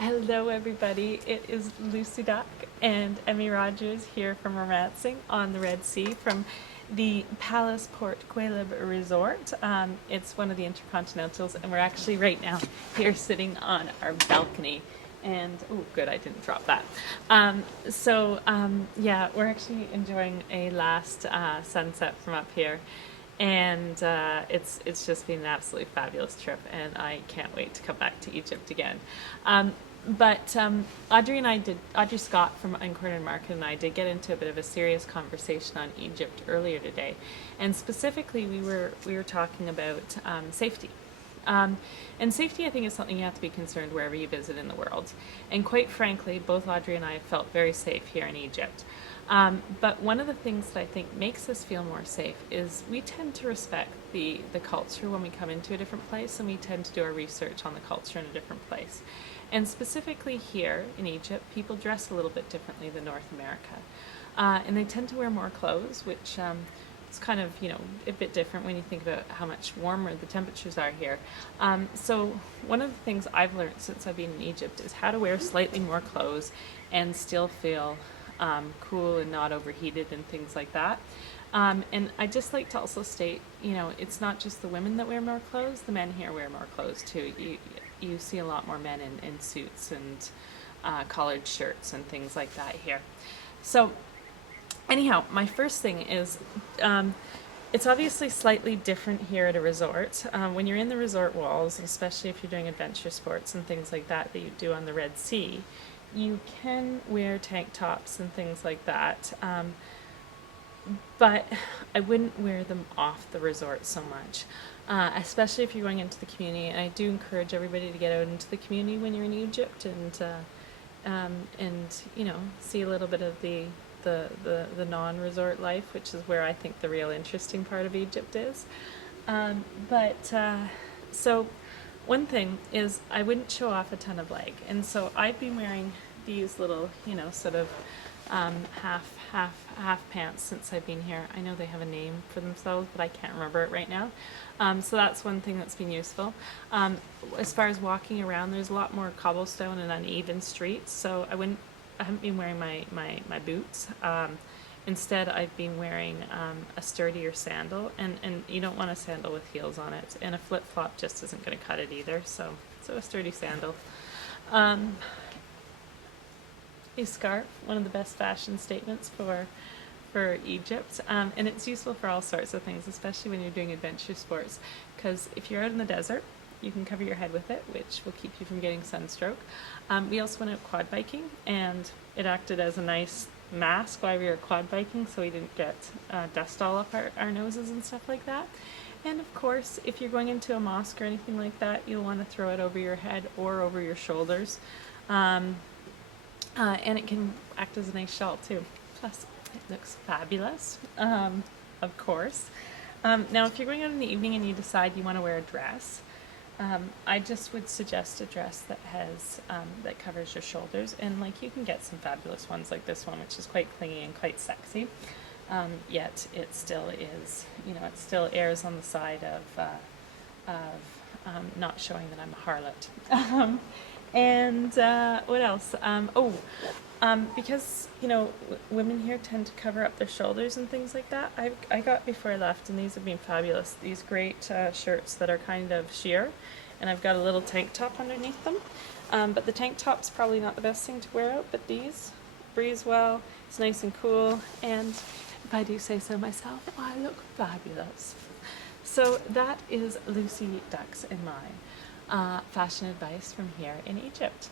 Hello everybody, it is Lucy Duck and Emme Rogers here from Roamancing on the Red Sea from the Palace Port Ghalib Resort. It's one of the InterContinentals, and we're actually right now here sitting on our balcony. And, oh good, I didn't drop that. Yeah, we're actually enjoying a last sunset from up here. And it's just been an absolutely fabulous trip, and I can't wait to come back to Egypt again. Audrey Scott from Inquiry Market and I did get into a bit of a serious conversation on Egypt earlier today, and specifically we were talking about safety. And safety, I think, is something you have to be concerned wherever you visit in the world. And quite frankly, both Audrey and I have felt very safe here in Egypt. But one of the things that I think makes us feel more safe is we tend to respect the culture when we come into a different place, and we tend to do our research on the culture in a different place. And specifically here in Egypt, people dress a little bit differently than North America. And they tend to wear more clothes, which it's kind of, a bit different when you think about how much warmer the temperatures are here. So one of the things I've learned since I've been in Egypt is how to wear slightly more clothes and still feel cool and not overheated and things like that. And I just like to also state, it's not just the women that wear more clothes, the men here wear more clothes too. You see a lot more men in suits and collared shirts and things like that here. So anyhow, my first thing is, it's obviously slightly different here at a resort. When you're in the resort walls, especially if you're doing adventure sports and things like that you do on the Red Sea, you can wear tank tops and things like that, but I wouldn't wear them off the resort so much, especially if you're going into the community. And I do encourage everybody to get out into the community when you're in Egypt and see a little bit of the non-resort life, which is where I think the real interesting part of Egypt is. So one thing is I wouldn't show off a ton of leg, and so I've been wearing these little, sort of half pants since I've been here. I know they have a name for themselves, but I can't remember it right now. So that's one thing that's been useful. As far as walking around, there's a lot more cobblestone and uneven streets, so I haven't been wearing my boots. Instead, I've been wearing a sturdier sandal, and you don't want a sandal with heels on it, and a flip-flop just isn't going to cut it either, so a sturdy sandal. A scarf, one of the best fashion statements for Egypt, and it's useful for all sorts of things, especially when you're doing adventure sports, because if you're out in the desert, you can cover your head with it, which will keep you from getting sunstroke. We also went out quad biking, and it acted as a nice mask while we were quad biking, so we didn't get dust all up our noses and stuff like that. And of course, if you're going into a mosque or anything like that, you'll want to throw it over your head or over your shoulders. And it can act as a nice shawl too. Plus, it looks fabulous, of course. Now, if you're going out in the evening and you decide you want to wear a dress, I just would suggest a dress that has that covers your shoulders, and you can get some fabulous ones like this one, which is quite clingy and quite sexy. Yet it still is, it still errs on the side of not showing that I'm a harlot. What else? Because women here tend to cover up their shoulders and things like that. I got before I left, and these have been fabulous. These great shirts that are kind of sheer, and I've got a little tank top underneath them. But the tank top's probably not the best thing to wear out. But these breathe well. It's nice and cool, and if I do say so myself, I look fabulous. So that is Lucy Duck's and my fashion advice from here in Egypt.